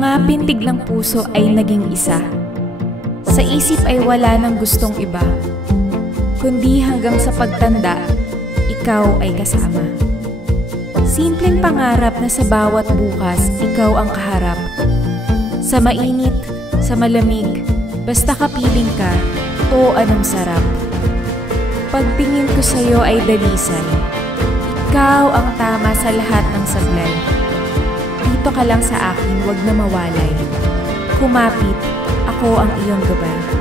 mga pintig ng puso ay naging isa. Sa isip ay wala ng gustong iba, kundi hanggang sa pagtanda, ikaw ay kasama. Simpleng pangarap na sa bawat bukas, ikaw ang kaharap. Sa mainit, sa malamig, basta kapiling ka, o anong sarap. Pagtingin ko sa'yo ay dalisan. Ikaw ang tama sa lahat ng sablay. Dito ka lang sa akin, wag na mawalay. Kumapit, ako ang iyong gabay.